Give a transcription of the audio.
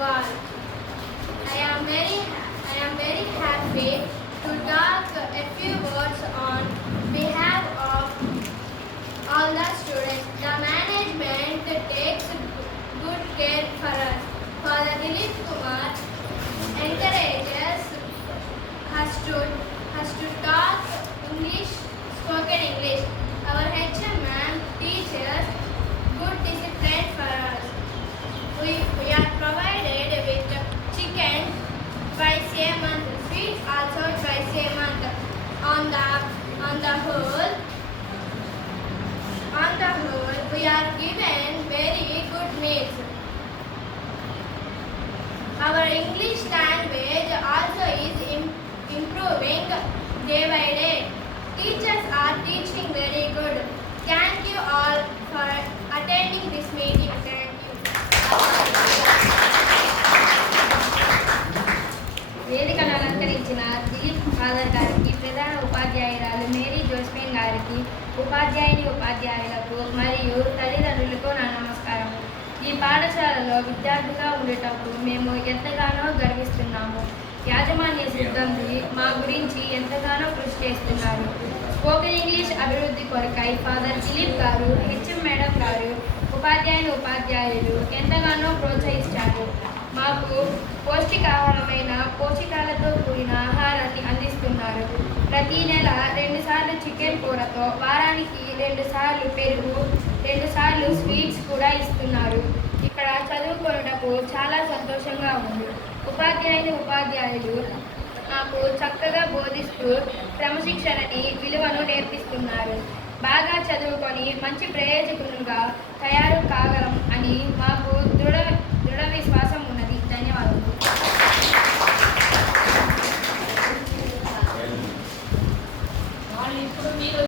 all. I am very happy to talk a few words on behalf of all the students. The management takes good care for us. Father Dilip Kumar encourages us to talk English, spoken English. Our HM ma'am teaches good discipline for us. We are provided with chicken twice a month, sweets also twice a month. On the whole, we are given very good meals. Our English language also is improving day by day. Teachers are teaching very good. Thank you all for attending this meeting. Thank you. వేదికను అలంకరించిన దిలీప్ ఫాదర్ గారికి, ప్రధాన ఉపాధ్యాయురాలు మేరీ జోస్మిన్ గారికి, ఉపాధ్యాయులకు మరియు తల్లిదండ్రులకు నా నమస్కారం. ఈ పాఠశాలలో విద్యార్థిగా ఉండేటప్పుడు మేము ఎంతగానో గర్విస్తున్నాము. యాజమాన్య సిబ్బంది మా గురించి ఎంతగానో కృషి చేస్తున్నారు. స్పోకెన్ ఇంగ్లీష్ అభివృద్ధి కొరకై ఫాదర్ దిలీప్ గారు, హెచ్ఎం మేడం గారు, ఉపాధ్యాయులు ఎంతగానో ప్రోత్సహిస్తారు. మాకు పౌష్టికాహారమైన పోషకాలతో కూడిన ఆహారాన్ని అందిస్తున్నారు. ప్రతి నెల 2 సార్లు చికెన్ కూరతో, వారానికి 2 సార్లు పెరుగు, 2 సార్లు స్వీట్స్ కూడా ఇస్తున్నారు. ఇక్కడ చదువుకోవటకు చాలా సంతోషంగా ఉంది. ఉపాధ్యాయులు నాకు చక్కగా బోధిస్తూ క్రమశిక్షణని, విలువను నేర్పిస్తున్నారు. బాగా చదువుకొని మంచి ప్రయోజకులుగా తయారు కాగలం అని మాకు